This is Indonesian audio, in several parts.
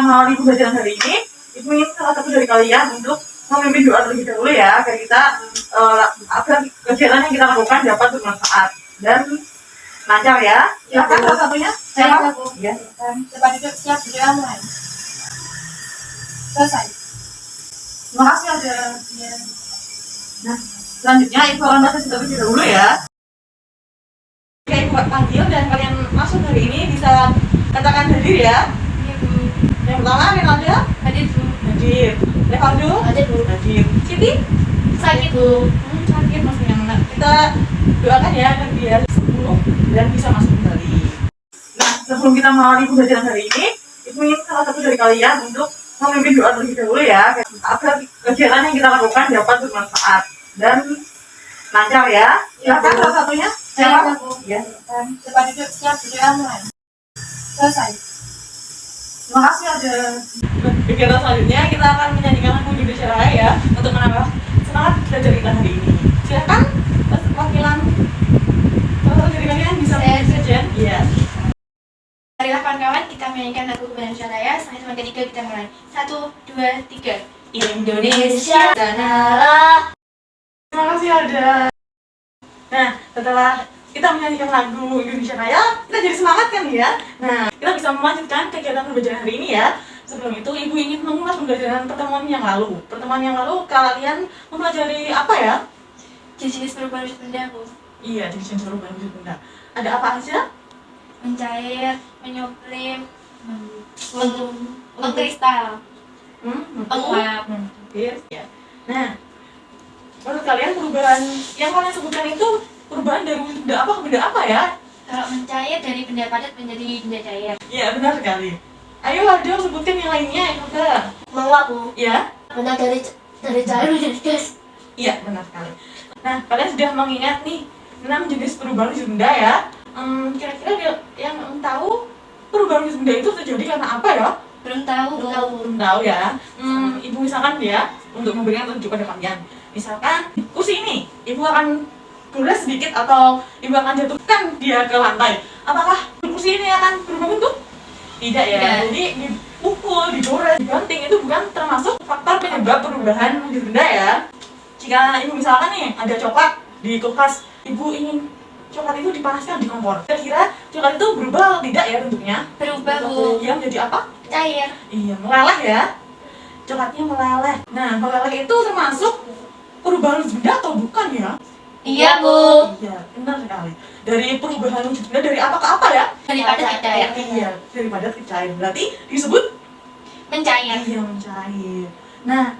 kita mengawali pembelajaran hari ini, Ibu ingin salah satu dari kalian untuk memimpin doa terlebih dahulu ya, agar kita agar kegiatan yang kita lakukan dapat bermanfaat dan lancar ya. Silakan salah satunya. Siapa? Ya. Depan duduk, siap berdoa mulai. Selesai. Terima kasih ada. Ya. Nah, selanjutnya Ibu akan baca terlebih dahulu ya. Oke, Ibu panggil dan kalian masuk hari ini bisa katakan hadir ya. Iya, Bu. Yang pertama, Renalda. Hadir, Bu. Hadir. Levaldo. Hadir, Bu. Hadir. Siti. Sakit, Bu. Sakit maksudnya. Nah, kita doakan ya agar dia sembuh dan bisa masuk kembali. Nah, sebelum kita mengawali pembelajaran hari ini, Ibu ingin salah satu dari kalian untuk memimpin doa terlebih dahulu ya, agar kegiatan yang kita lakukan dapat bermanfaat dan lancar ya. Silakan salah satunya. Siapa? Bu. Ya. Depan duduk, siap berdoa mulai. Selesai. Terima kasih ada. Kegiatan selanjutnya kita akan menyanyikan lagu Indonesia Raya ya, untuk menambah semangat belajar kita hari ini. Silakan perwakilan salah satu dari kalian bisa menyanyikan. Iya. Marilah kawan-kawan kita menyanyikan lagu Indonesia Raya. Sampai ketiga kita mulai. 1, 2, 3. Indonesia tanahlah. Terima kasih ada. Nah, setelah kita menyanyikan lagu Indonesia Raya, kita jadi semangat kan ya. Nah, kita bisa melanjutkan kegiatan pembelajaran hari ini ya. Sebelum itu, Ibu ingin mengulas pembelajaran pertemuan yang lalu. Pertemuan yang lalu kalian mempelajari apa ya? Jenis perubahan wujud benda, Bu. Iya, jenis perubahan wujud benda. Ada apa aja? Mencair, menyuplim, mengkristal, menguap. Ya. Nah, menurut kalian perubahan yang kalian sebutkan itu perubahan dari benda apa ke benda apa ya? Kalau mencair dari benda padat menjadi benda cair. Iya, benar sekali. Ayo Aldo, sebutin yang lainnya yang udah. Menguap, Bu. Ya? Benda dari cair menjadi gas. Iya, benar sekali. Nah, kalian sudah mengingat nih 6 jenis perubahan wujud benda ya. Kira-kira yang tahu perubahan wujud benda itu terjadi karena apa ya? Belum tahu. Belum tahu ya. Ibu misalkan ya, untuk memberikan petunjuk pada kalian. Misalkan kursi ini, Ibu akan gores sedikit atau Ibu akan jatuhkan dia ke lantai. Apakah kursi ini akan berubah bentuk? Tidak ya. Tidak. Jadi dipukul, digores, dibanting itu bukan termasuk faktor penyebab perubahan wujud benda ya. Jika Ibu misalkan nih ada coklat di kulkas, Ibu ingin coklat itu dipanaskan di kompor. Kira-kira coklat itu berubah atau tidak ya bentuknya? Berubah, Bu. Iya, menjadi apa? Cair. Iya, meleleh ya. Coklatnya meleleh. Nah, meleleh itu termasuk perubahan wujud benda atau bukan ya? Iya, Bu. Iya, benar sekali. Dari perubahan wujud benda dari apa ke apa ya? Dari padat ke cair. Iya, dari padat ke cair. Berarti disebut Mencair. iya, mencair. Nah,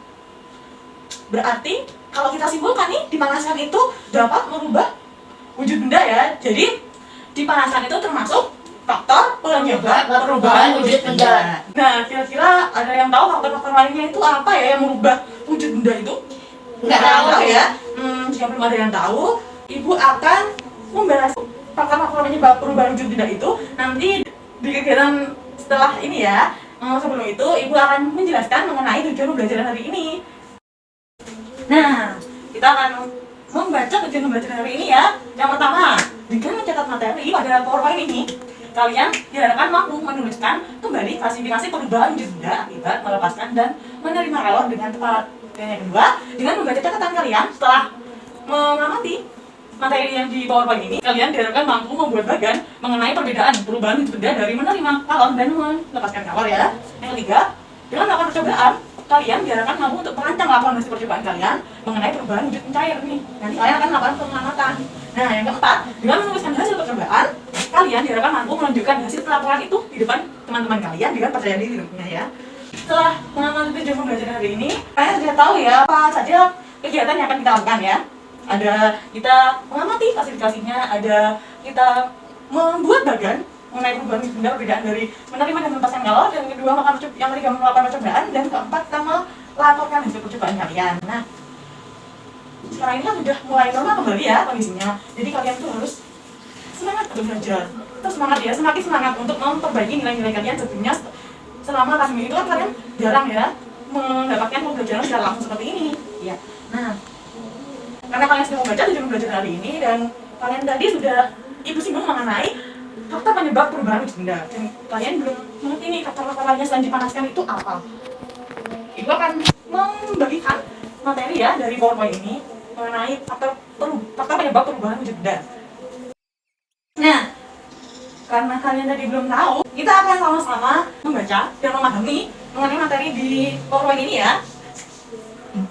berarti kalau kita simpulkan nih, dipanaskan itu dapat merubah wujud benda ya. Jadi, dipanaskan itu termasuk faktor penyebab perubahan wujud benda. Nah, kira-kira ada yang tahu faktor-faktor lainnya itu apa ya yang merubah wujud benda itu? Nggak tahu ya. Jika belum ada yang tahu, Ibu akan membahas faktor-faktor penyebab perubahan wujud benda itu nanti di kegiatan setelah ini ya. Sebelum itu, Ibu akan menjelaskan mengenai tujuan pembelajaran hari ini. Nah, kita akan membaca tujuan pembelajaran hari ini ya. Yang pertama, dengan mencatat materi pada PowerPoint ini, kalian diharapkan mampu menuliskan kembali klasifikasi perubahan wujud benda akibat melepaskan dan menerima error dengan tepat. Dan yang kedua, dengan membaca catatan kalian setelah mengamati materi yang di PowerPoint ini, kalian diharapkan mampu membuat bagan mengenai perbedaan perubahan wujud benda dari menerima kalor dan melepaskan kalor ya. Yang ketiga, dengan melakukan percobaan, kalian diharapkan mampu untuk merancang laporan hasil percobaan kalian mengenai perubahan wujud pencair nih. Nanti kalian akan melakukan pengamatan. Nah, yang keempat, dengan menuliskan hasil percobaan, kalian diharapkan mampu menunjukkan hasil pelaporan itu di depan teman-teman kalian dengan percaya diri tentunya ya. Setelah mengamati tujuan pembelajaran hari ini, kalian sudah tahu ya apa saja kegiatan yang akan kita lakukan ya. Ada kita mengamati klasifikasinya, ada kita membuat bagan mengenai perubahan wujud benda, perbedaan dari menerima dan melepaskan kalor, dan kedua yang ketiga melakukan percobaan, dan keempat kita melaporkan hasil percobaan kalian. Nah, sekarang ini kan sudah mulai normal kembali ya kondisinya. Jadi kalian tuh harus semangat untuk belajar. Terus semangat ya, semakin semangat untuk memperbaiki nilai-nilai kalian tentunya. Selama kelas ini itu kan kalian jarang ya mendapatkan pembelajaran secara langsung seperti ini. Ya. Nah, karena kalian sudah membaca tujuan pembelajaran hari ini dan kalian tadi sudah Ibu singgung mengenai faktor penyebab perubahan wujud benda. Dan kalian belum mengerti nih faktor-faktor lainnya selain dipanaskan itu apa. Ibu akan membagikan materi ya dari PowerPoint ini mengenai faktor penyebab perubahan wujud benda. Nah, karena kalian tadi belum tahu, kita akan sama-sama membaca dan memahami mengenai materi di PowerPoint ini ya,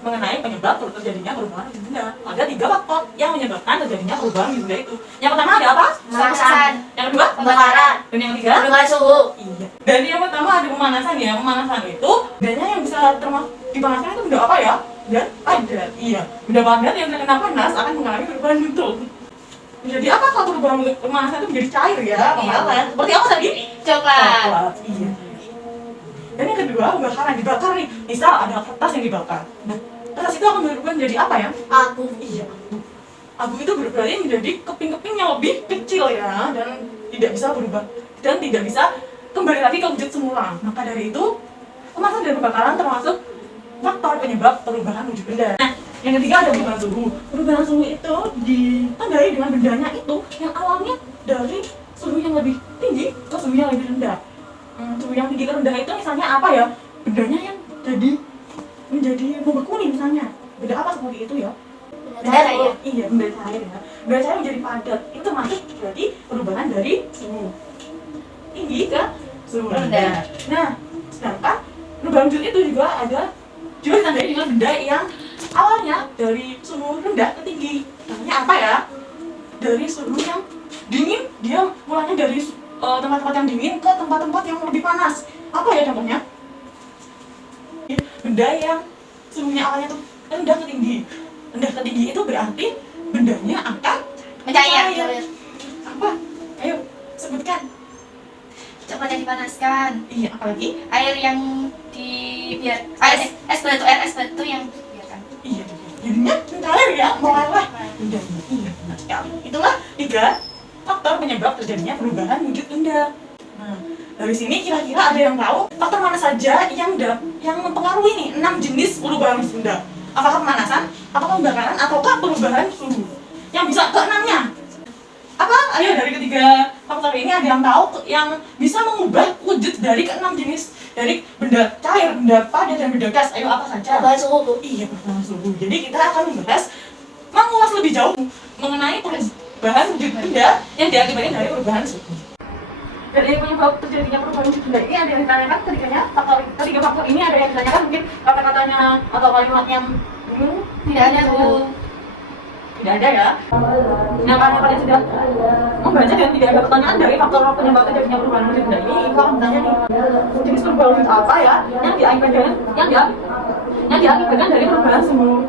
mengenai penyebab terjadinya perubahan wujud benda. Ada 3 faktor yang menyebabkan terjadinya perubahan wujud benda itu. Yang pertama ada apa? Pemanasan. Yang kedua? Pembakaran. Dan yang ketiga? Perubahan suhu. Iya. Dan yang pertama ada pemanasan ya. Pemanasan itu bendanya yang bisa termasuk dipanaskan itu benda apa ya? Dan padat. Iya. Benda padat yang terkena panas akan mengalami perubahan bentuk. Jadi apa kalau perubahan pemanasan itu menjadi cair ya? Pembakaran. Seperti apa tadi? Coklat. Iya. Dan yang kedua, pembakaran, dibakar nih. Misal ada kertas yang dibakar. Nah, kertas itu akan berubah menjadi apa ya? Abu. Iya. Abu itu berarti menjadi keping-keping yang lebih kecil ya, dan tidak bisa berubah dan tidak bisa kembali lagi ke wujud semula. Maka dari itu, pemanasan dan pembakaran termasuk faktor penyebab perubahan wujud benda. Nah, yang ketiga ada perubahan suhu. Perubahan suhu itu ditandai dengan bendanya itu yang awalnya dari suhu yang lebih tinggi ke suhu yang lebih rendah. Suhu yang tinggi ke rendah itu misalnya apa ya? Bendanya yang menjadi membeku nih misalnya. Benda apa seperti itu ya? Benda cair. Iya, benda cair ya. Benda cair menjadi padat. Itu masuk berarti perubahan dari suhu tinggi ke suhu rendah. Nah, sedangkan perubahan wujud itu juga ditandai dengan benda yang awalnya dari suhu rendah ke tinggi. Namanya apa ya? Dari suhu yang dingin, dia mulanya dari tempat-tempat yang dingin ke tempat-tempat yang lebih panas. Apa ya contohnya? Benda yang suhunya awalnya tuh rendah ke tinggi. Rendah ke tinggi itu berarti bendanya akan Mencair. Apa? Ayo sebutkan. Coklat yang dipanaskan. Iya, apalagi? Air yang es batu yang dibiarkan. Iya, jadinya mencair ya, meleleh bendanya. Iya, benar sekali. Itulah 3 faktor penyebab terjadinya perubahan wujud benda. Nah, dari sini kira-kira ada yang tahu faktor mana saja yang mempengaruhi nih 6 jenis perubahan wujud benda? Apakah pemanasan, apakah pembakaran, ataukah perubahan suhu? Yang bisa ke-6-nya? Apa? Ayo dari ketiga faktor ini ada yang tahu yang bisa mengubah wujud dari ke-6 jenis, dari benda cair, benda padat, dan benda gas. Ayo apa saja? Perubahan suhu. Iya, perubahan suhu. Jadi kita akan mengulas lebih jauh mengenai perubahan wujud benda yang diakibatkan dari perubahan suhu. Dari penyebab terjadinya perubahan wujud benda ini ada yang ditanyakan ketiga faktor ini ada yang ditanyakan mungkin kata-katanya atau kalimatnya Tidak ada bu. Tidak ada ya. Nah, karena kalian sudah membaca dan tidak ada pertanyaan dari faktor penyebab terjadinya perubahan wujud benda ini, itu akan bertanya nih, jenis perubahan wujud apa ya yang diakibatkan dari perubahan suhu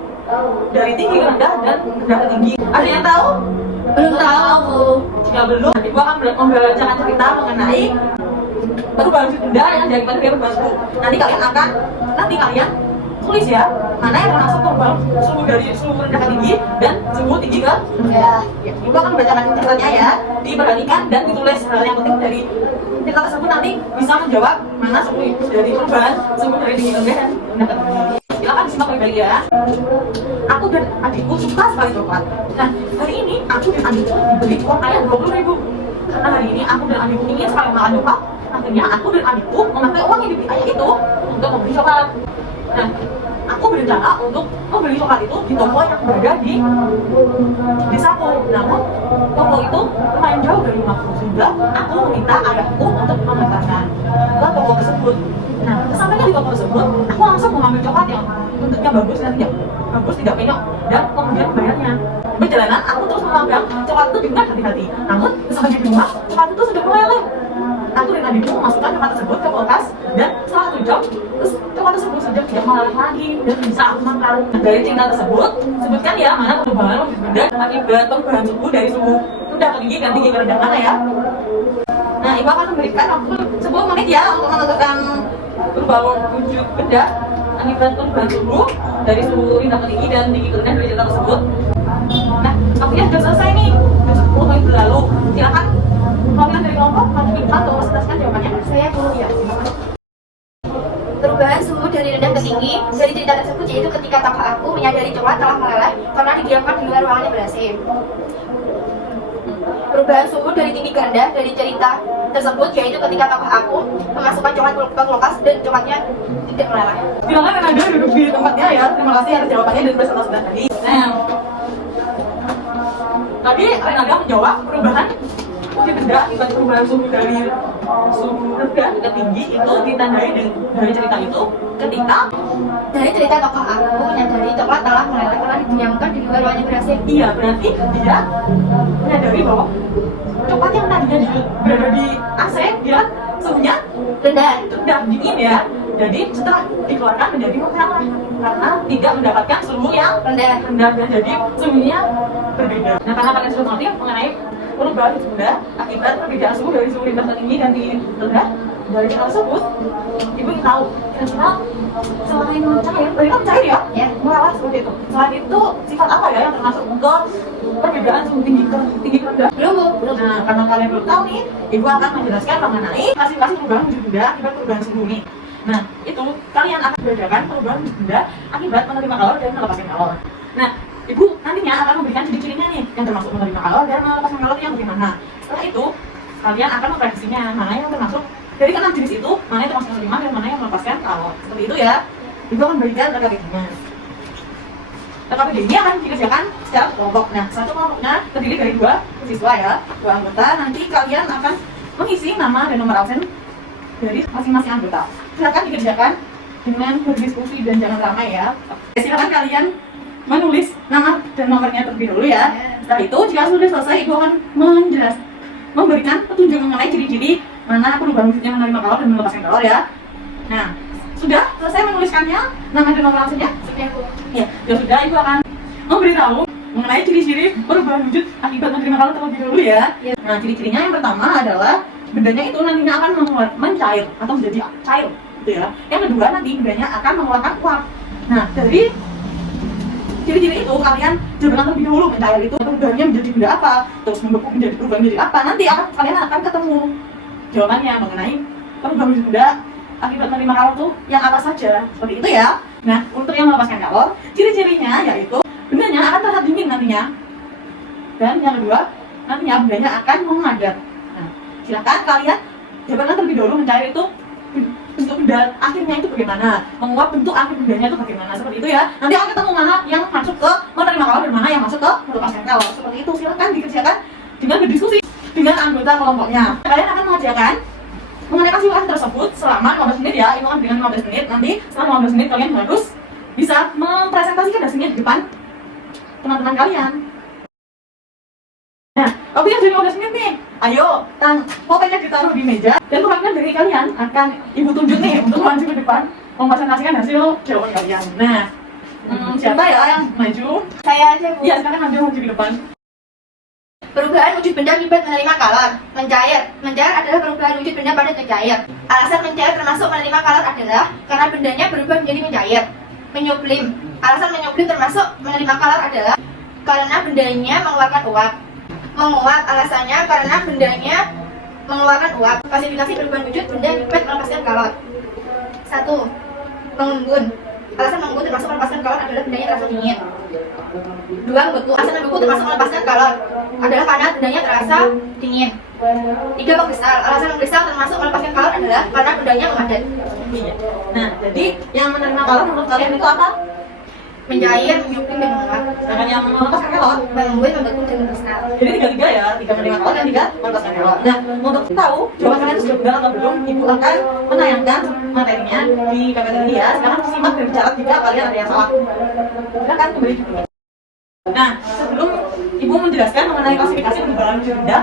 dari tinggi ke rendah dan rendah ke tinggi. Ada yang tahu? Belum tahu. Jika belum, nanti gua akan membacakan cerita mengenai perubahan wujud benda yang diakibatkan dari perubahan suhu. Nanti kalian tulis ya, mana yang termasuk perubahan suhu dari suhu rendah ke tinggi dan suhu tinggi ke rendah. Ya, ibu akan membacakan ceritanya ya, diperhatikan dan ditulis. Hal yang penting dari cerita tersebut nanti bisa menjawab mana suhu dari perubahan suhu dari tinggi ke rendah dan rendah ke tinggi. Silakan disimak baik-baik ya. Aku dan adikku suka sekali coklat. Nah, hari ini aku dan adikku diberi uang kayak 20.000. Karena hari ini aku dan adikku ingin sekali makan coklat. Akhirnya aku dan adikku memakai uang yang diberi ayah itu untuk membeli coklat. Nah, aku berencana untuk membeli coklat itu di toko yang berada di desaku. Namun, toko itu lumayan jauh dari rumahku, sehingga aku meminta ayahku untuk mengantarkan ke toko tersebut. Nah, kesampainya di toko tersebut, aku langsung mengambil coklat yang bentuknya bagus dan tidak penyok, dan kemudian membayarnya. Perjalanan, aku terus memegang coklat itu dengan hati-hati. Namun, kesampainya di rumah, coklat itu sudah meleleh. Aku dan adikku memasukkan coklat tersebut ke kulkas, dan setelah 1 jam, terus coklat tersebut sudah tidak meleleh lagi dan bisa aku makan. Dari cerita tersebut, sebutkan ya mana perubahan wujud benda akibat perubahan suhu dari suhu rendah ke tinggi dan tinggi ke rendah mana ya. Nah, ibu akan memberikan waktu 10 menit ya untuk menentukan perubahan wujud benda akibat perubahan suhu dari suhu rendah ke tinggi dan tinggi ke rendah dari cerita tersebut. Nah, waktunya sudah selesai nih, sudah 10 menit berlalu. Silakan perwakilan dari kelompok atau presentasikan jawabannya. Saya bu. Iya. Perubahan suhu dari rendah ke tinggi dari cerita tersebut yaitu ketika kakak aku menyadari coklat telah meleleh karena didiamkan di luar ruangan yang ber-AC. perubahan suhu dari tinggi ke rendah dari cerita tersebut, yaitu ketika tokoh aku memasukkan coklat ke kulkas dan coklatnya tidak meleleh. Silakan Renanda duduk di tempatnya ya. Terima kasih atas jawabannya dan presentasi sudah tadi. Nah, tadi Renanda menjawab perubahan mungkin benda akibat perubahan suhu dari suhu rendah ke tinggi itu ditandai dari cerita itu ketika Dari cerita tokoh aku menyadari coklat telah meleleh karena didiamkan di luar ruangan berhasil. iya berarti dia menyadari bahwa coklat yang tadinya berada di AC dia suhunya Rendah. rendah dingin ya. Jadi setelah dikeluarkan menjadi meleleh karena tidak mendapatkan suhu yang Rendah. rendah dan jadi suhunya berbeda. Nah karena kalian sudah mengerti mengenai perubahan benda akibat perbedaan suhu dari suhu rendah ke tinggi dan tinggi rendah dari hal tersebut, ibu ingin tahu kira-kira selain cair, tadi kan cair ya, Ya. meleleh seperti itu. Selain itu sifat apa ya yang termasuk ke perbedaan suhu tinggi ke rendah? Belum, Bu. Belum. Nah karena kalian belum tahu nih, ibu akan menjelaskan mengenai klasifikasi perubahan wujud benda akibat perubahan suhu nih. Nah itu kalian akan membedakan perubahan wujud benda akibat menerima kalor dan melepaskan kalor. Nah ibu nantinya akan memberikan ciri-cirinya nih yang termasuk menerima kalor dan melepaskan kalor yang bagaimana. Setelah itu kalian akan memprediksinya mana yang termasuk dari keenam jenis itu, mana yang termasuk menerima dan mana yang melepaskan kalor. Seperti itu ya. Ibu akan berikan RKPD-nya. RKPD ini akan dikerjakan secara kelompok. Nah, satu kelompoknya terdiri dari 2 siswa ya, 2 anggota. Nanti kalian akan mengisi nama dan nomor absen dari masing-masing anggota. Silakan dikerjakan dengan berdiskusi dan jangan ramai ya. Silakan kalian menulis nama dan nomornya terlebih dahulu ya. Setelah itu, jika sudah selesai, ibu akan memberikan petunjuk mengenai ciri-ciri mana perubahan wujudnya menerima kalor dan melepaskan kalor ya. Nah, sudah selesai menuliskannya nama dan nomor absennya? Sudah, Bu. Ya, sudah ibu akan memberitahu mengenai ciri-ciri perubahan wujud akibat menerima kalor terlebih dahulu ya. Ya. Nah, ciri-cirinya yang pertama adalah bendanya itu nantinya akan mencair atau menjadi cair, gitu ya. Yang kedua nanti bendanya akan mengeluarkan uap. Nah, dari ciri-ciri itu kalian jabarkan terlebih dahulu mencair itu perubahannya menjadi benda apa, terus membeku menjadi perubahan menjadi apa. Nanti kalian akan ketemu jawabannya mengenai perubahan wujud benda akibat menerima kalor itu yang apa saja, seperti itu ya. Nah, untuk yang melepaskan kalor, ciri-cirinya yaitu bendanya akan terlihat dingin nantinya. Dan yang kedua, nantinya bendanya akan memadat. Nah, silakan kalian jabarkan terlebih dahulu mencair itu bentuk benda akhirnya itu bagaimana, menguap bentuk akhir bendanya itu bagaimana, seperti itu ya. Nanti akan ketemu mana yang masuk ke menerima kalor dan mana yang masuk ke melepaskan kalor, seperti itu. Silakan dikerjakan dengan berdiskusi dengan anggota kelompoknya. Kalian akan mengerjakan mengenai klasifikasi tersebut selama 15 menit ya. Itu akan dengan 15 menit. Nanti setelah 15 menit kalian harus bisa mempresentasikan hasilnya di depan teman-teman kalian. Nah, waktunya sudah 15 menit nih. Ayo, fotonya ditaruh di meja dan perwakilan dari kalian akan ibu tunjuk nih untuk maju ke depan mempresentasikan hasil jawaban kalian. Nah, siapa ya yang maju? Saya aja, Bu. Iya, silakan maju ke depan. Perubahan wujud benda akibat menerima kalor. Mencair. Mencair adalah perubahan wujud benda pada mencair. Alasan mencair termasuk menerima kalor adalah karena bendanya berubah menjadi mencair. Menyublim. Alasan menyublim termasuk menerima kalor adalah karena bendanya mengeluarkan uap. Menguap alasannya karena bendanya mengeluarkan uap. Klasifikasi perubahan wujud benda akibat melepaskan kalor. 1. Mengembun. Alasan mengembun termasuk melepaskan kalor adalah bendanya terasa dingin. 2. Membeku. Alasan membeku termasuk melepaskan kalor adalah karena bendanya terasa dingin. 3. Mengkristal. Alasan mengkristal termasuk melepaskan kalor adalah karena bendanya memadat. Iya. Nah, jadi yang menerima kalor menurut kalian itu apa? Mencair, menyublim, dan menguap. Sedangkan yang melepaskan kalor? Mengembun, membeku, dan mengkristal. Jadi tiga-tiga ya, 3 menerima kalor dan 3 melepaskan kalor. Nah, untuk tahu jawaban kalian sudah benar atau belum, ibu akan menayangkan materinya di PPT ini ya. Sekarang simak dan bicara jika kalian ada yang salah. Silakan kembali ke sini. Nah, sebelum ibu menjelaskan mengenai klasifikasi perubahan wujud benda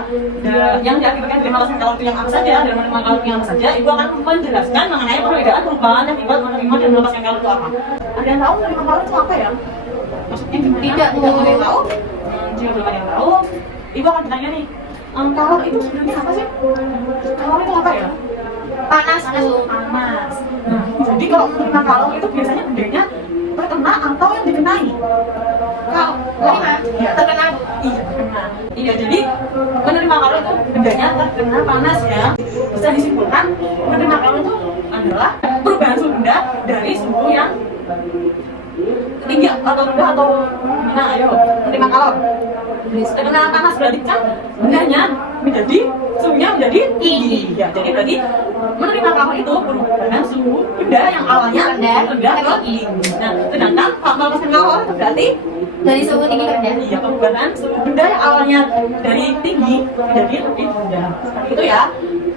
yang diakibatkan dari melepaskan kalor itu yang apa saja dan menerima kalor itu yang apa saja, ibu akan menjelaskan mengenai perbedaan perubahan akibat menerima dan melepaskan kalor itu apa. Ada yang tahu menerima kalor itu apa ya? Maksudnya gimana? Tidak, Tidak ada yang tahu. Jika belum ada yang tahu, ibu akan bertanya nih, kalor itu sebenarnya apa sih? Kalor itu apa ya? Panas, Bu. Panas. Nah, jadi kalau menerima kalor itu biasanya bendanya terkena atau yang dikenai? Kalau Terima. Terkena, Bu. Iya, terkena. Iya, jadi menerima kalor itu bendanya terkena panas ya. Bisa disimpulkan menerima kalor itu adalah perubahan suhu benda dari suhu yang tinggi atau rendah atau gimana? Ayo, menerima kalor. Karena panas berarti kan bendanya menjadi suhunya menjadi tinggi. Ya, jadi berarti menerima kalor itu perubahan suhu benda yang awalnya rendah ke tinggi. Nah, sedangkan melepaskan kalor itu berarti Dari suhu tinggi ke rendah. iya, perubahan suhu benda yang awalnya dari tinggi menjadi lebih rendah. Seperti itu ya.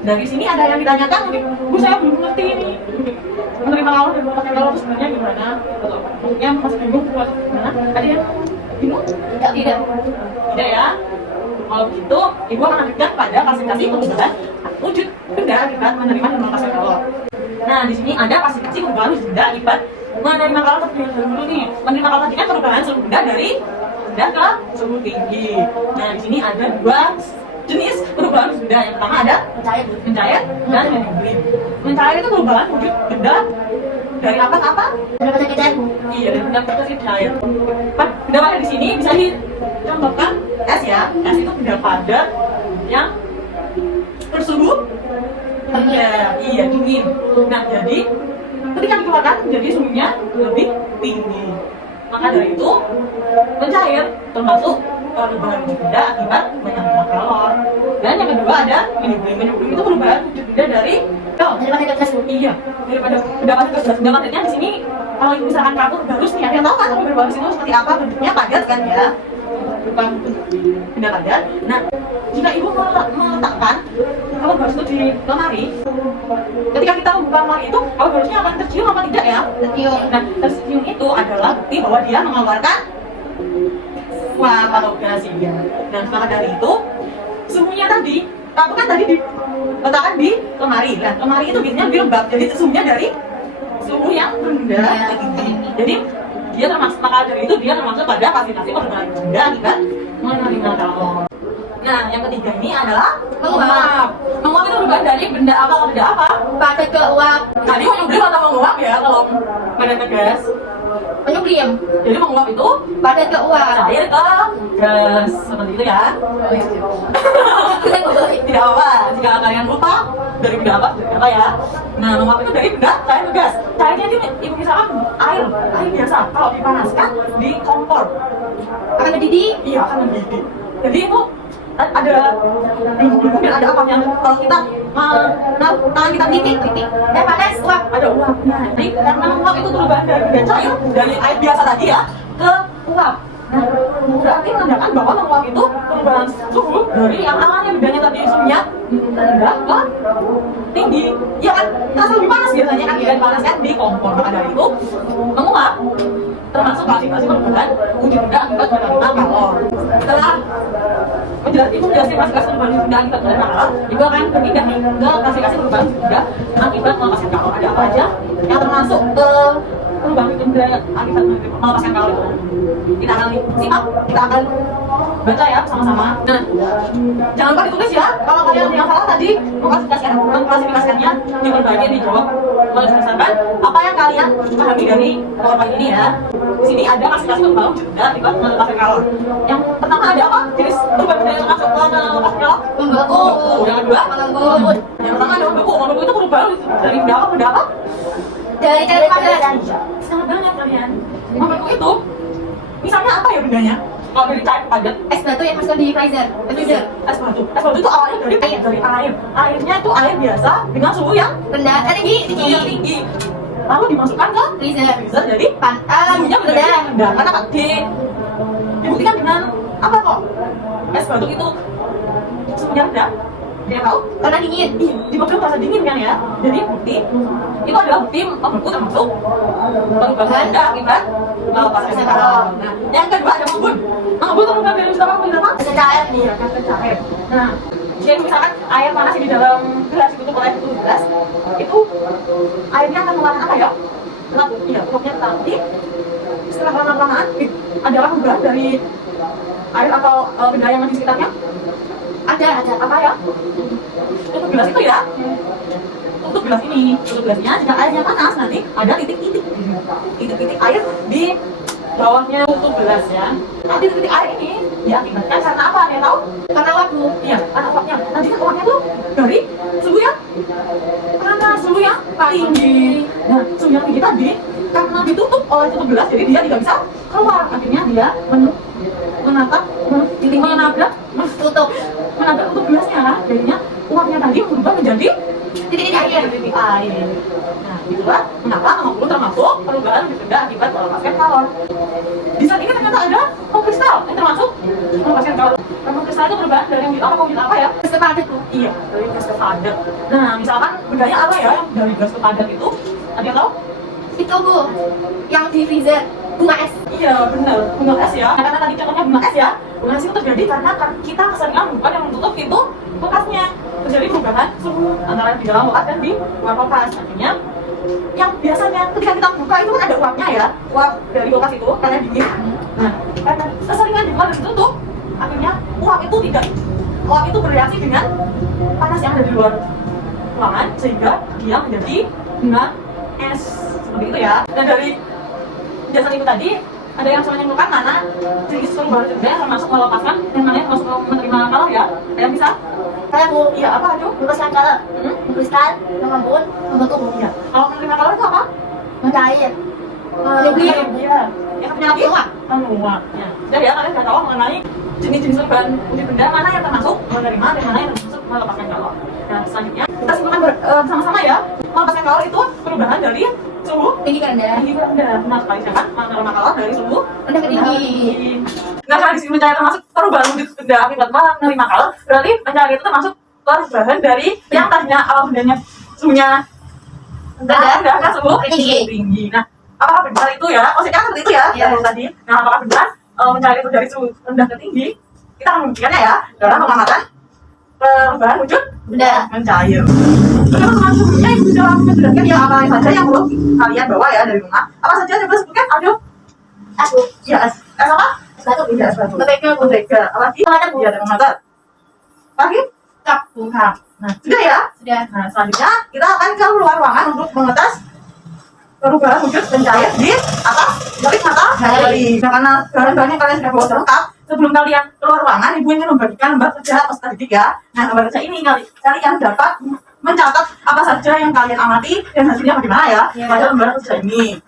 Dari sini ada yang ditanyakan mungkin, Bu saya belum ngerti ini. Menerima kalor dan melepaskan kalor itu sebenarnya gimana? Maksudnya masih bingung buat gimana? Ada yang bingung? Tidak. Tidak ya. Kalau begitu, Ibu akan lanjutkan pada klasifikasi perubahan wujud benda akibat menerima dan melepaskan kalor. Nah, di sini ada klasifikasi perubahan wujud benda akibat menerima kalor dulu nih. Menerima kalor tadi kan perubahan suhu benda dari rendah ke suhu tinggi. Nah, di sini ada dua jenis perubahan wujud benda. Yang pertama ada mencair dan meniblim. Mencair itu perubahan wujud benda dari apa ke apa? Mendapatkan kecair. Iya, dari benda ke cair. Benda pada di sini bisa dicontohkan es ya. Es itu benda padat yang bersuhu rendah. Iya, dingin. Nah, jadi ketika dikeluarkan menjadi suhunya lebih tinggi. Maka dari itu mencair termasuk perubahan wujud benda akibat menerima kalor. Dan yang kedua ada meniblim. Meniblim itu perubahan wujud benda dari Mendapatkan kecair. iya, daripada pendapatan ke pendapatannya di sini kalau misalkan kapur barus nih, ada yang tahu kan kapur barus itu seperti apa bentuknya, padat kan ya, berupa benda padat. Nah, jika ibu meletakkan kapur barus itu di lemari, ketika kita membuka lemari itu kapur barusnya akan tercium apa tidak ya? Tercium. Nah, tercium itu adalah bukti bahwa dia mengeluarkan uap atau gas ya. Dan maka dari itu suhunya tadi, kapur kan tadi diletakkan di lemari. Nah, lemari itu biasanya lebih lembab, jadi suhunya dari suhu yang rendah ke tinggi. Jadi dia termasuk, maka dari itu dia termasuk pada klasifikasi perubahan benda akibat menerima kalor. Nah, yang ketiga ini adalah menguap. Menguap itu perubahan dari benda apa ke benda apa? Padat ke uap. Tadi menyublim atau menguap ya kalau pada ke gas. Menyublim. Jadi menguap itu Padat ke uap. cair ke gas, seperti itu ya. Tidak apa, jika kalian lupa dari benda apa ya. Nah, menguap itu dari benda cair ke gas. Cairnya itu ibu misalkan air biasa. Kalau dipanaskan di kompor, Akan mendidih. iya akan mendidih. Jadi itu ada belum ada apa yang kalau kita tangan kita titik panas uap. ada uapnya. Jadi karena uap itu perubahan dari benda cair dari air biasa tadi ya ke uap. Nah, berarti menandakan bahwa menguap itu perubahan suhu dari yang awalnya bedanya tadi suhunya rendah ke tinggi. Ya kan, terasa lebih panas biasanya kan, dan panas kan di kompor. Maka dari itu menguap termasuk klasifikasi perubahan wujud benda akibat menerima kalor. Setelah menjelaskan klasifikasi perubahan wujud benda akibat menerima kalor, ibu akan berpindah nih ke klasifikasi perubahan wujud benda akibat melepaskan kalor. Ada apa aja yang termasuk ke perubahan wujud benda akibat melepaskan kalor itu? Kita akan simak, kita akan baca ya sama-sama. Nah, jangan lupa ditulis ya. Kalau kalian yang salah tadi mengklasifikasikannya diperbaiki, dijawab berdasarkan apa yang kalian pahami dari PowerPoint ini ya. Di sini ada klasifikasi perubahan wujud benda akibat melepaskan kalor. Yang pertama ada apa? Jenis perubahan benda yang masuk ke melepaskan kalor? Membeku. Yang kedua? Mengembun. Yang pertama ada membeku. Membeku itu perubahan dari benda apa? Benda apa? Dari cair padat. Sangat banyak kalian. Membeku itu misalnya apa ya bendanya? Kalau dari cair padat, Es batu yang masuk di freezer. Freezer. es batu. Es batu itu awalnya dari air. Airnya itu air biasa dengan suhu yang Rendah. Tinggi. tinggi. Lalu dimasukkan ke Freezer. freezer, jadi suhunya menjadi rendah. Karena dibuktikan dengan apa kok? Es batu itu suhunya rendah. Dia tahu? Karena dingin. Iya, dimakan rasa dingin kan ya. Jadi bukti itu adalah bukti membeku termasuk perubahan benda akibat melepaskan kalor. Nah, yang kedua ada mengembun. Mengembun itu perubahan dari apa? Bisa cair. Iya, kan cair. Nah, jadi misalkan air panas di dalam gelas ditutup oleh gelas, itu airnya akan mengeluarkan apa ya? Iya, uapnya nanti setelah lama-lamaan adalah perubahan dari air atau benda yang di sekitarnya. Ada. Apa ya? Tutup gelas itu ya. Tutup gelas ini, tutup gelasnya jika airnya panas nanti ada titik-titik air di bawahnya tutup gelas ya. Nanti titik air ini diakibatkan karena apa? Ada yang tahu? Karena uap. Iya, karena uapnya. Nanti kan uapnya tuh dari suhu yang panas, suhu yang tinggi. Nah, suhu yang tinggi tadi karena ditutup oleh tutup gelas, jadi dia tidak bisa keluar. Akhirnya dia menabrak tutup gelasnya. Jadinya uapnya tadi berubah menjadi Titik air. titik air. Nah, itulah mengapa nama guru termasuk perubahan wujud benda akibat melepaskan kalor. Di saat ini ternyata ada foam kristal yang termasuk melepaskan kalor. Foam kristal itu perubahan dari wujud apa ya? Gas padat Bu. Iya, dari gas ke padat. Nah, misalkan bendanya apa ya yang dari gas ke padat itu? Ada yang tahu? Itu Bu, yang di freezer bunga es. Iya, benar. Bunga es ya. Karena tadi contohnya bunga es ya. Bunga es itu terjadi karena kita keseringan bukan yang menutup pintu kulkasnya. Terjadi perubahan suhu antara di dalam kulkas dan di luar kulkas. Artinya yang biasanya ketika kita buka itu kan ada uapnya ya. Uap dari kulkas itu karena dingin. Nah, karena keseringan di luar dan ditutup, akhirnya uap itu bereaksi dengan panas yang ada di luar ruangan sehingga dia menjadi bunga es seperti itu ya. Dan dari penjelasan itu tadi ada yang coba menyimpulkan mana jenis perubahan wujud benda yang termasuk melepaskan dan mana yang termasuk menerima kalor ya. Ada yang bisa? Kayak Bu, Iya, apa aja? melepaskan kalor, kristal, mengembun, membentuk. Iya. Kalau menerima kalor itu apa? Mencair. Nuklir. Iya. Yang satunya lagi? Menguap. Menguap. Ya. Jadi ya kalian sudah tahu mengenai jenis-jenis perubahan wujud benda mana yang termasuk menerima dan mana yang termasuk melepaskan kalor. Nah, selanjutnya kita simpulkan bersama-sama ya. Melepaskan kalor itu perubahan dari suhu Tinggi ke rendah. tinggi ke rendah. Benar sekali, sedangkan menerima kalor dari suhu Rendah ke tinggi. Nah, kalau di sini mencari termasuk perubahan wujud benda akibat menerima kalor, berarti mencari itu termasuk perubahan dari yang tadinya awal bendanya suhunya rendah ke suhu tinggi. Nah, apakah benar itu ya? Maksudnya seperti itu ya, Iya. dari tadi. Nah, apakah benar mencari itu dari suhu rendah ke tinggi? Kita akan membuktikannya ya dalam pengamatan perubahan wujud Benda. mencair. Teman-teman sebelumnya ibu sudah menjelaskan ya apa saja yang perlu kalian bawa ya dari rumah. Apa saja coba sebutkan? Aduh. Es Bu. Ya, es apa? Es batu. Iya, es batu. Mentega. Apa lagi? Termometer, Bu. Iya, termometer. Lagi? Cup Bu. Nah, sudah ya? Sudah. Nah, selanjutnya kita akan ke luar ruangan untuk mengetes perubahan wujud mencair di atas terik matahari. Nah, karena bahan-bahannya kalian sudah bawa lengkap, sebelum kalian keluar ruangan, ibu ingin membagikan lembar kerja peserta didik ya. Nah, lembar kerja ini kalian dapat mencatat apa saja yang kalian amati dan hasilnya bagaimana ya pada lembar kerja ini.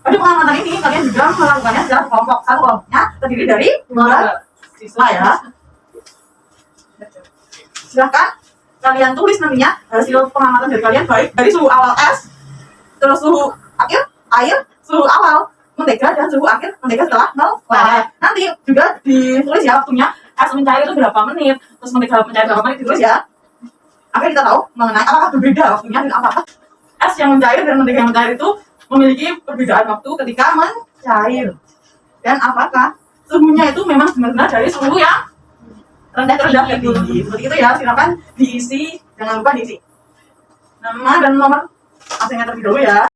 Pada pengamatan ini, kalian juga melakukannya secara kelompok. Satu kelompoknya terdiri dari 2 siswa ya. Silahkan kalian tulis nantinya hasil pengamatan dari kalian, baik dari suhu awal es, terus suhu akhir air, suhu awal mentega, dan suhu akhir mentega setelah melepas. Nanti juga ditulis ya waktunya es mencair itu berapa menit, terus mentega mencair berapa menit ditulis ya. Agar kita tahu mengenai apakah berbeda waktunya dan apakah es yang mencair dan mentega yang mencair itu memiliki perbedaan waktu ketika mencair, dan apakah suhunya itu memang benar-benar dari suhu yang rendah ke tinggi. Seperti itu ya, silakan diisi, jangan lupa diisi nama dan nomor aslinya terlebih dahulu ya.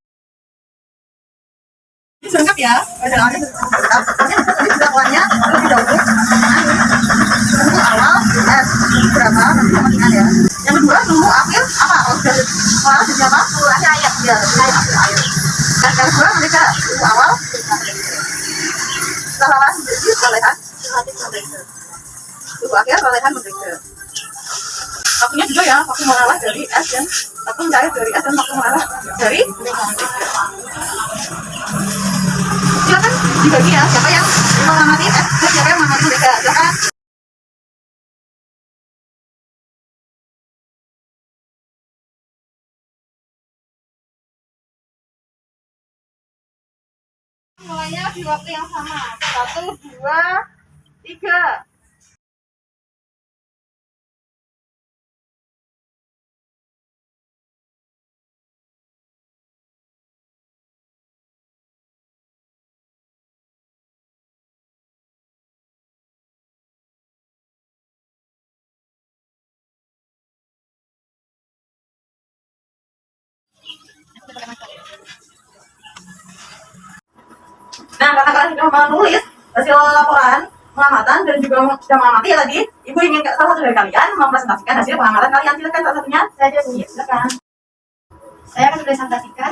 Ini sudah lengkap ya, pada awalnya sudah lengkap. Tadi sudah keluarnya terlebih dahulu suhu awal es berapa, nanti sama dengan ya. Yang kedua suhu akhir apa? Kalau sudah keluar jadi apa? Suhu akhir air, ya, akhir air. Dan yang kedua mereka suhu awal setelah menjadi perolehan suhu akhir perolehan mentega. Waktunya juga ya, waktu mengolah dari es dan waktu mencair dari es dan waktu mengolah dari mentega. Silakan dibagi ya, siapa yang mengamati es dan siapa yang mengamati mentega. Silakan. Mulainya di waktu yang sama. 1, 2, 3. Nah, karena kalian sudah menulis hasil laporan pengamatan dan juga sudah mengamati ya tadi, ibu ingin salah satu dari kalian mempresentasikan hasil pengamatan kalian. Silakan salah satunya. Saya aja Bu. Iya, silakan. Saya akan mempresentasikan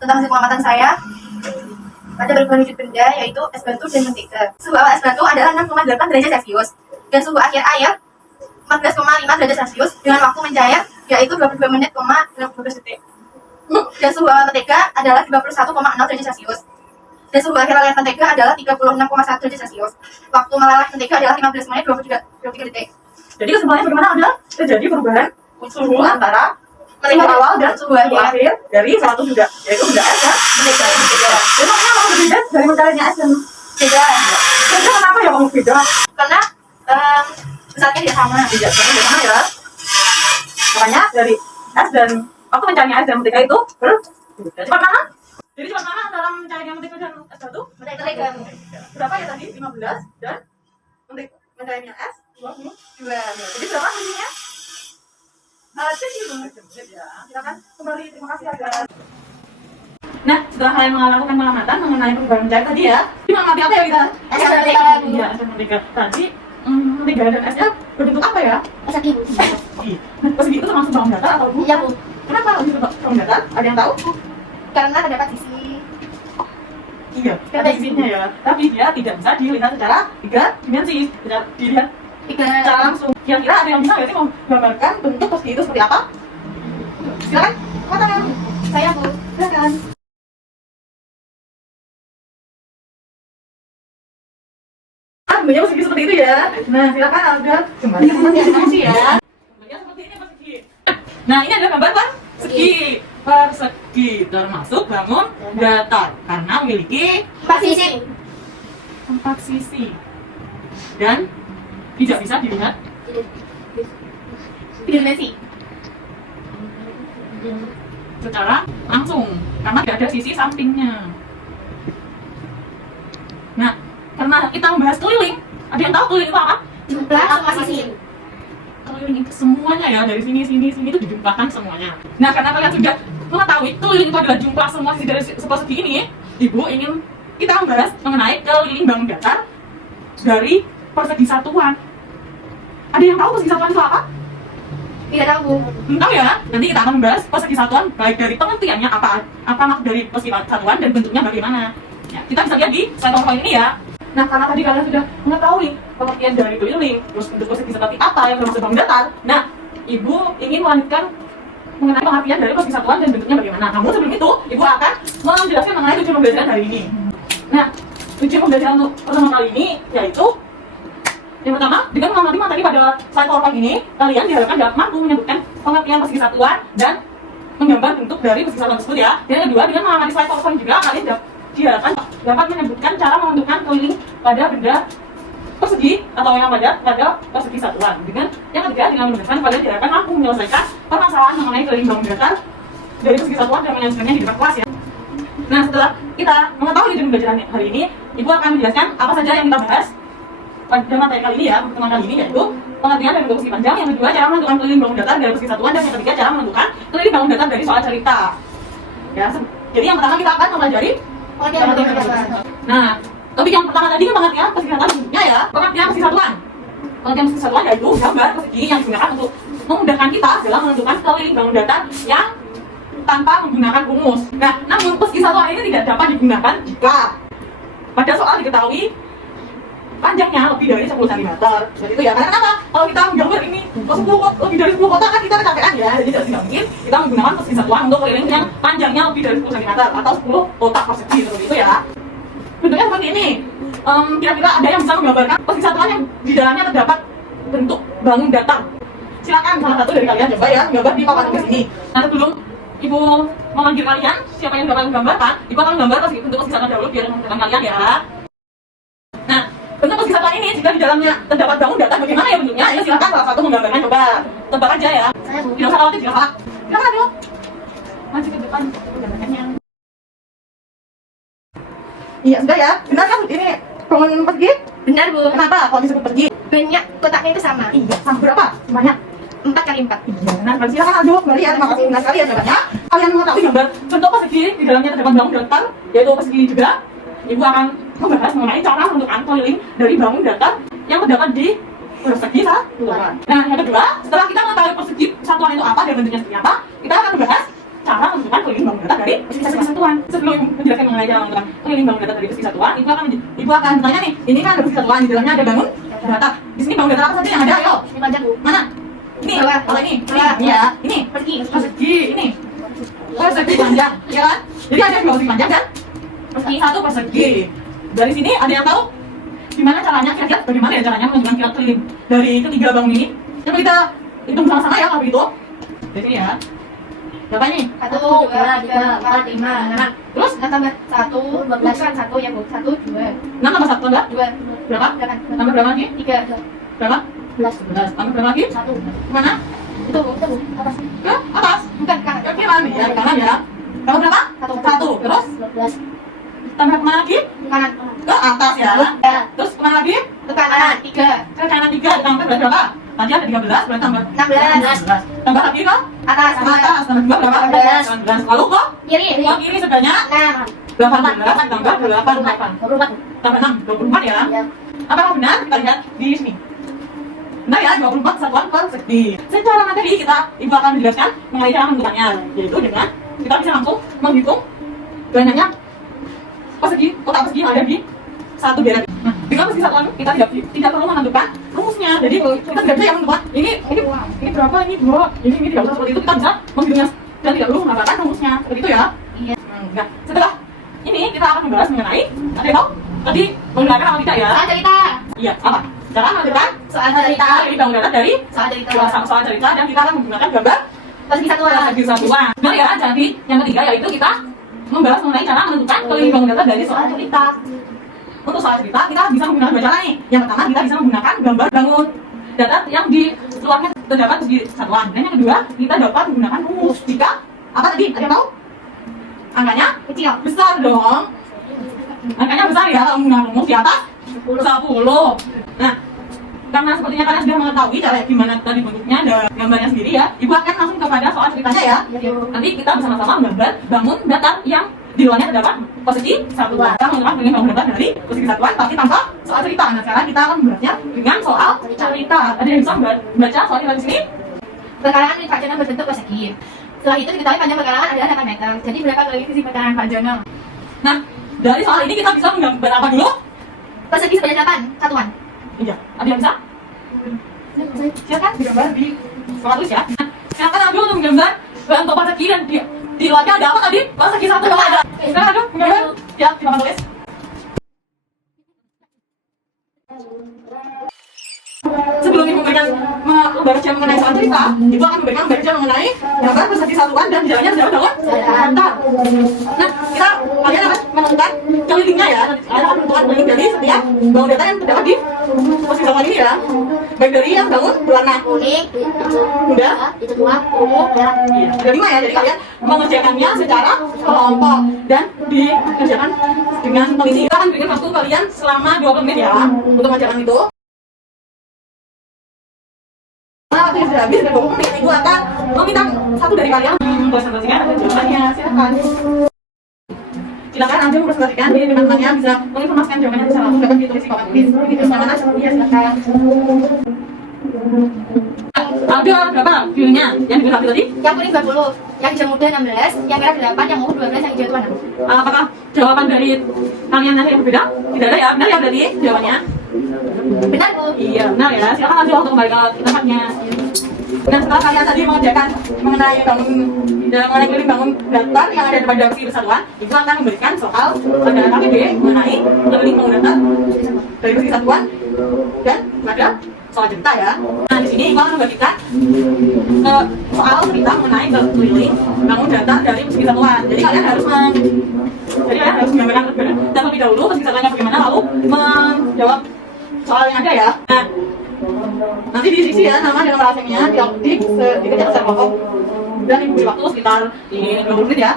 tentang hasil pengamatan saya pada perubahan wujud benda, yaitu es batu dan mentega. Suhu awal es batu adalah 6,8 derajat Celcius dan suhu akhir air 14,5 derajat Celcius dengan waktu mencair yaitu 22 menit, 12 detik. Dan suhu awal mentega adalah 21,0 derajat Celcius. Dan suhu akhir layar mentega adalah 36,1 derajat Celcius. Waktu meleleh mentega adalah 15 menit 23 detik. Jadi kesimpulannya bagaimana ada terjadi perubahan suhu antara suhu awal dan suhu akhir dari suatu juga, yaitu benda es dan mentega. Emangnya mau berbeda dari mencairnya es dan Beda. beda kenapa ya mau beda? Karena besarnya tidak sama. Tidak sama ya. Makanya dari es dan waktu mencairnya es dan mentega itu berbeda. Cepat mana? Jadi cepat mana dalam mencairnya mentega dan es batu? Mentega. Berapa ya tadi? 15 dan mencairnya es 22. Jadi berapa hasilnya? Ya. Silakan kembali. Terima kasih agar. Nah, setelah kalian melakukan pengamatan mengenai perubahan mencair tadi ya, ini mengamati apa ya kita? Es dan mentega. Iya, es dan mentega. Tadi mentega dan esnya berbentuk apa ya? Persegi. Nah, persegi itu termasuk bahan datar atau bu? Iya, Bu. Kenapa harus disebut bahan datar? Ada yang tahu? Karena terdapat sisi. Iya, ada sisinya ya. Tapi dia tidak bisa dilihat secara 3 dimensi. Tidak dilihat secara langsung. Kira-kira ada yang bisa nggak sih menggambarkan bentuk persegi itu seperti apa? Silakan, katakan. Saya, Bu. Silakan. Bentuknya persegi seperti itu ya. Nah, silakan Alga kembali ke presentasi ya. Bentuknya seperti ini persegi. Nah, ini adalah gambar persegi. Persegi termasuk bangun datar karena memiliki 4 sisi. 4 sisi dan tidak bisa dilihat Dimensi. secara langsung karena tidak ada sisi sampingnya. Nah, karena kita membahas keliling, ada yang tahu keliling itu apa? Jumlah semua sisi. Keliling itu semuanya ya, dari sini itu dijumlahkan semuanya. Nah, karena kalian sudah mengetahui keliling itu adalah jumlah semua sisi dari persegi ini, Ibu ingin kita membahas mengenai keliling bangun datar dari persegi satuan. Ada yang tahu persegi satuan itu apa? Tidak tahu, Bu. Belum tahu ya? Nanti kita akan membahas persegi satuan baik dari pengertiannya apa maksud dari persegi satuan dan bentuknya bagaimana. Ya, kita bisa lihat di slide PowerPoint ini ya. Nah, karena tadi kalian sudah mengetahui pengertian dari keliling, terus bentuk persegi seperti apa yang termasuk bangun datar. Nah, Ibu ingin melanjutkan mengenai pengertian dari persegi satuan dan bentuknya bagaimana. Namun sebelum itu, Ibu akan menjelaskan mengenai tujuan pembelajaran hari ini. Nah, tujuan pembelajaran untuk pertemuan kali ini yaitu yang pertama, dengan mengamati materi pada slide PowerPoint ini, kalian diharapkan dapat mampu menyebutkan pengertian persegi satuan dan menggambar bentuk dari persegi satuan tersebut ya. Yang kedua, dengan mengamati slide PowerPoint juga kalian diharapkan dapat menyebutkan cara menentukan keliling pada benda persegi atau yang padat pada persegi satuan. Dengan yang ketiga, dengan menjelaskan kalian diharapkan mampu menyelesaikan permasalahan mengenai keliling bangun datar dari persegi satuan dan menjelaskannya di depan kelas ya. Nah, setelah kita mengetahui tujuan pembelajaran hari ini, Ibu akan menjelaskan apa saja yang kita bahas pada materi kali ini ya, pertemuan kali ini yaitu pengertian dari bentuk persegi panjang, yang kedua cara menentukan keliling bangun datar dari persegi satuan, dan yang ketiga cara menentukan keliling bangun datar dari soal cerita. Ya, jadi yang pertama kita akan mempelajari pengertian persegi satuan. Nah, topik yang pertama tadi kan pengertian persegi satuan bentuknya ya, pengertian persegi satuan. Pengertian persegi satuan yaitu gambar persegi yang digunakan untuk memudahkan kita dalam menentukan keliling bangun datar yang tanpa menggunakan rumus. Nah, namun persegi satuan ini tidak dapat digunakan jika pada soal diketahui panjangnya lebih dari 10 cm. Seperti itu ya. Karena kenapa? Kalau kita menggambar ini lebih dari 10 kotak kan kita kecapean ya. Jadi tidak mungkin kita menggunakan persegi satuan untuk keliling yang panjangnya lebih dari 10 cm atau 10 kotak persegi seperti itu ya. Bentuknya seperti ini. Kira-kira ada yang bisa menggambarkan persegi satuan yang di dalamnya terdapat bentuk bangun datar? Silakan salah satu dari kalian coba ya menggambar di papan tulis ini. Nah, sebelum Ibu memanggil kalian, siapa yang dapat menggambarkan, Ibu akan menggambar bentuk persegi satuan dahulu biar memudahkan kalian ya. Nah, bentuk persegi satuan ini jika di dalamnya terdapat bangun datar bagaimana ya bentuknya? Ayo silakan salah satu menggambarkan, coba tebak aja ya. Saya, Bu. Tidak usah khawatir jika salah. Silakan Ibu. Maju ke depan menggambarkannya. Iya sudah ya. Benar kan ini bangun persegi? Benar, Bu. Kenapa kalau disebut persegi? Banyak kotaknya itu sama. Iya. Sama berapa? Semuanya? 4 kali 4. Iya. Nah, silakan Aldo kembali ya. Terima kasih benar sekali ya jawabannya. Kalian mengetahui gambar bentuk persegi di dalamnya terdapat bangun datar, yaitu persegi juga. Ibu akan membahas mengenai cara menentukan keliling dari bangun datar yang terdapat di persegi satuan. Nah, yang kedua, setelah kita mengetahui persegi satuan itu apa dan bentuknya seperti apa, kita akan membahas cara menentukan keliling bangun datar dari persegi satuan. Sebelum menjelaskan mengenai cara menentukan keliling bangun datar dari persegi satuan, Ibu akan bertanya nih, ini kan ada persegi satuan, di dalamnya ada bangun datar. Di sini bangun datar apa saja yang ada? Ayo. Ini panjang, Bu. Mana? Ini. Bawah. Kalau ini. Bawah. Ini ya. Ini Persegi. persegi. Ini. persegi panjang, ya kan? Jadi ada dua persegi panjang dan satu persegi. Dari sini ada yang tahu gimana caranya, kira-kira bagaimana ya caranya menunjukkan kilat keliling dari ketiga bangun ini? Coba kita hitung sama-sama ya kalau begitu. Dari sini ya. Berapa ini? 1, 2, 3, 4, 5, 6. Terus 6 tambah 1, 12 kan 1 ya Bu. 1, 2. 6 tambah 1 tambah 2. berapa? 8. Tambah berapa lagi? 3. Berapa? 11. 11. Tambah berapa lagi? 1. Kemana? Itu Bu, atas. Ke atas. Bukan kanan. Ke kanan ya, ke kanan ya. Tambah berapa? 1. Terus 12. tambah kemana lagi? Kanan. Ke atas ya. Ya. Terus kemana lagi? Ke kanan 3. Ke kanan 3. Tambah berarti berapa? Tadi ada 13, berarti tambah 16. Tambah lagi ke Atas. atas. Tambah 2 berapa? 18. 19. Lalu ke Kiri. kiri sebanyak 6. 18 tambah 8. 24. Tambah 6, 24 ya. Ya. Apakah benar? Kita lihat di sini. Benar ya, 24 satuan persegi. Secara materi kita Ibu akan menjelaskan mengenai cara menentukannya, yaitu dengan kita bisa langsung menghitung banyaknya persegi, kotak persegi yang ada di satu daerah. Nah, dengan persegi satuan kita tidak perlu menentukan rumusnya. Jadi kita tidak bisa yang menentukan ini berapa, ini 2, ini 3, seperti itu kita bisa menghitungnya dan tidak perlu menambahkan rumusnya seperti itu ya. Iya. Nah, setelah ini kita akan membahas mengenai ada yang tahu tadi menggunakan apa tidak ya? Soal cerita. Iya, apa? Cara menentukan Soal cerita. dari bangunan dari Soal cerita. soal cerita dan kita akan menggunakan gambar Persegi satuan. persegi satuan. Benar ya? Jadi yang ketiga yaitu kita membahas mengenai cara menentukan keliling bangunan dari soal cerita. Untuk soal cerita kita bisa menggunakan dua cara nih. Yang pertama kita bisa menggunakan gambar bangun datar yang di luarnya terdapat persegi satuan. Dan yang kedua kita dapat menggunakan rumus. Jika apa tadi? Ada yang tahu? Angkanya Kecil. besar dong. Angkanya besar ya kalau menggunakan rumus di atas 10. Nah, karena sepertinya kalian sudah mengetahui cara gimana tadi bentuknya dan gambarnya sendiri ya, Ibu akan langsung kepada soal ceritanya ya. Nanti kita bersama-sama menggambar bangun datar yang di luarnya terdapat persegi satuan. Kita menggunakan dengan bangun datar dari persegi satuan tapi tanpa soal cerita. Nah, sekarang kita akan membahasnya dengan soal cerita. Ada yang bisa membaca soal cerita di sini? Pekarangan milik Pak Jono berbentuk persegi. Setelah itu diketahui panjang pekarangan adalah 8 meter. Jadi berapa kali sisi pekarangan Pak Jono? Nah, dari soal ini kita bisa menggambar apa dulu? Persegi sebanyak 8 satuan. Iya, ada yang bisa? Silakan digambar di soal tulis ya. Nah, silakan ambil untuk menggambar bentuk persegi dan di luarnya ada apa tadi? Persegi satu ada. Silakan ambil menggambar. Ya, silakan tulis. Sebelum Ibu memberikan membaca mengenai soal cerita, Ibu akan memberikan membaca mengenai gambar persegi satuan dan di dalamnya terdapat bangun datar. Nah, kalian akan menentukan kelilingnya ya. Kalian akan menentukan keliling dari setiap bangun datar yang terdapat di persegi satuan ini ya. Baik dari yang bangun berwarna Kuning, muda, itu tua, ungu, merah. iya. Ada 5 ya, jadi kalian mengerjakannya secara kelompok dan dikerjakan dengan teliti. Kita akan berikan waktu kalian selama 20 menit ya untuk mengerjakan itu. Nah, waktu yang sudah habis dari 20 menit, Ibu akan meminta satu dari kalian mempresentasikan jawabannya. Silakan. Silakan Anda mempresentasikan, jadi teman-temannya bisa menginformasikan jawabannya bisa langsung dapat ditulis di kolom tulis. Begitu mana? Iya, silakan. Ada berapa viewnya? Yang bilang tadi? Yang kuning 20, yang hijau muda 16, yang merah 8, yang ungu 12, yang hijau tua 6. Apakah jawaban dari kalian nanti yang berbeda? Tidak ada ya? Benar ya berarti jawabannya? Benar Bu? Iya, benar ya. Silakan lanjut untuk kembali ke tempatnya. Dan setelah kalian tadi mengerjakan mengenai keliling bangun datar yang ada pada persegi persatuan, Ibu akan memberikan soal pada KPD mengenai keliling bangun datar dari persegi satuan dan pada soal cerita ya. Nah, di sini Ibu akan membagikan soal cerita mengenai keliling bangun datar dari persegi satuan. Jadi kalian harus menggambarkan terlebih dahulu persegi satuannya bagaimana, lalu menjawab soal yang ada ya. Nah, nanti diisi ya nama dan nomor ASIM-nya dikejar secara kelompok dan Ibu beri waktu sekitar 20 menit ya.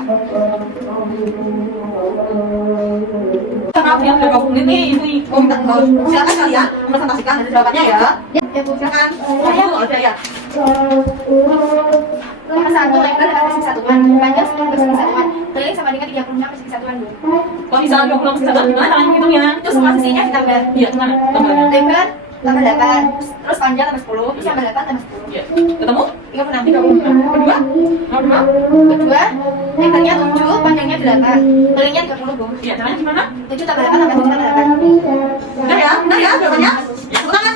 Karena yang sudah 20 menit nih, Ibu minta silakan kalian mempresentasikan hasil jawabannya ya. Ya Bu. Silakan. Ibu ada ya. Nomor 1 lebar adalah persegi satuan, panjang persegi satuan, keliling sama dengan 36 persegi satuan Bu. Kalau misalnya 20 persegi satuan gimana caranya menghitungnya? Itu semua sisinya ditambah. Iya, gimana? Tambahnya. Lebar tambah 8, terus panjang tambah 10, terus tambah 8 tambah 10. Iya. Ketemu? 36. Kedua? Kedua? Kedua, lebarnya 7, panjangnya 8, kelilingnya 30 Bu. Iya, caranya gimana? 7 tambah 8 tambah 7 tambah 8. Benar ya? Benar ya jawabannya? Ya, tepuk tangan.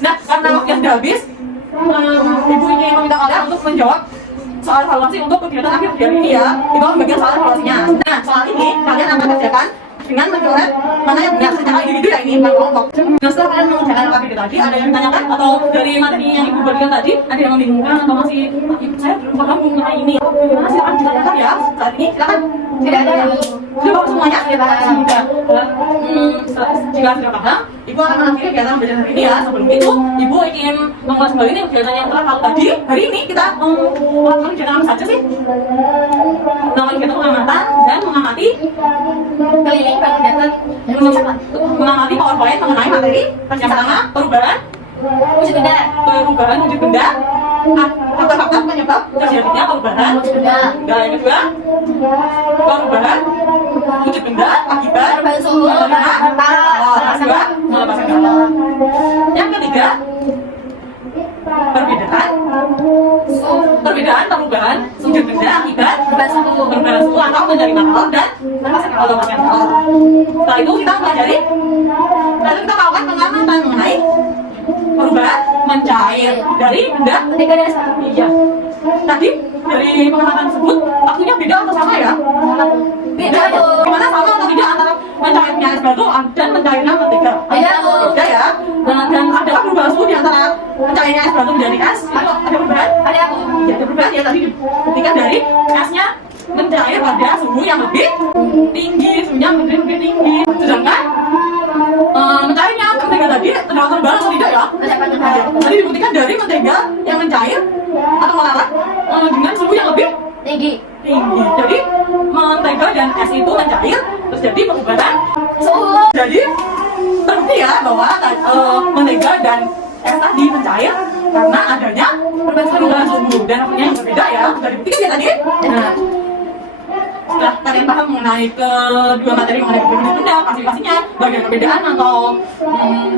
Nah, karena waktu yang sudah habis, Ibu ingin meminta kalian untuk menjawab soal soal evaluasi untuk kegiatan akhir dari ini ya. Itu bagian soal evaluasinya. Nah, soal ini kalian akan kerjakan dengan mencoret mana yang benar secara individu ya, ini bukan kelompok. Nah, setelah kalian mengerjakan LKPD tadi, ada yang ditanyakan atau dari materi yang ibu berikan tadi ada yang membingungkan atau masih saya belum paham mengenai ini? Nah, silakan ditanyakan ya saat ini, silakan. Tidak ada. Sudah paham semuanya? Sudah. Jika sudah paham, ibu akan mengakhiri kegiatan belajar hari ini ya. Sebelum itu, ibu ingin mengulas kembali nih kegiatan yang telah lalu tadi. Hari ini kita melakukan kegiatan apa saja sih? Melakukan kegiatan pengamatan dan mengamati Keliling bangun data yang mencatat. mengamati PowerPoint mengenai materi. Yang pertama, perubahan Wujud benda. wujud benda, faktor-faktor penyebab terjadinya perubahan. Wujud benda. Dan yang kedua, perubahan wujud benda akibat Perubahan suhu. melepaskan galau. Yang ketiga, perbedaan perubahan wujud benda akibat perubahan suhu atau menerima kalor dan melepaskan kalor. Setelah itu kita pelajari, lalu kita melakukan pengamatan mengenai perubahan mencair dari benda. Ketika ada satu. Iya. Tadi dari pengamatan tersebut waktunya beda atau sama ya? Beda, Bu. Gimana sama atau tidak antara mencairnya es batu dan mencairnya mentega? Beda, Bu. Beda ya. Dan adakah perubahan suhu di antara mencairnya es batu menjadi es? Atau ada perubahan? Ada aku. Ya, ada perubahan ya tadi ketika dari esnya mencair pada suhu yang lebih tinggi, suhunya lebih tinggi. Sedangkan mencairnya mentega tadi terlalu tebal atau tidak ya? Tadi dibuktikan dari mentega yang mencair atau melarat dengan suhu yang lebih Tinggi. tinggi. Jadi mentega dan es itu mencair, terus jadi perubahan Suhu. Jadi terbukti ya bahwa mentega dan es tadi mencair karena adanya perubahan suhu dan waktunya yang berbeda ya. Sudah dibuktikan ya tadi. Nah, setelah kalian paham mengenai kedua materi mengenai perubahan benda, klasifikasinya, bagian perbedaan atau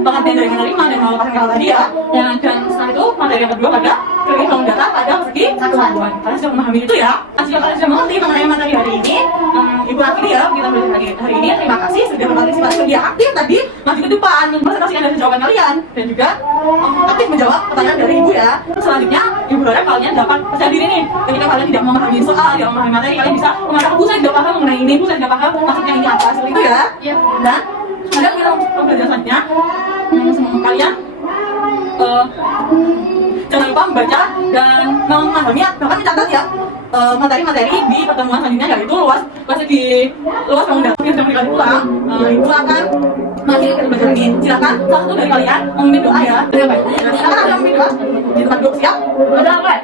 pengertian dari menerima dan melepaskan kalau tadi ya. Dan setelah itu materi yang kedua pada kredit bangun data pada persegi satuan. Kalian sudah memahami itu ya. Jika kalian sudah mengerti mengenai materi hari ini, ibu akhiri ya kita belajar hari ini. Terima kasih sudah berpartisipasi media aktif tadi. Maju ke depan mempresentasikan dari jawaban kalian dan juga aktif menjawab pertanyaan dari ibu ya. Selanjutnya ibu harap kalian dapat percaya diri nih. Ketika kalian tidak memahami soal, tidak memahami materi, kalian bisa mengatakan bu saya tidak paham mengenai ini, bu saya tidak paham maksudnya ini apa, seperti itu ya. Iya. Dan ada kita belajar selanjutnya semua kalian jangan lupa membaca dan memahami bahkan mencatat ya materi-materi di pertemuan selanjutnya, yaitu luas bangun data yang sudah dikali ulang. Ibu akan mengakhiri belajar ini. Silakan salah satu dari kalian memimpin doa ya. Silakan ada yang memimpin doa di tempat duduk, siap? Betul, Pak.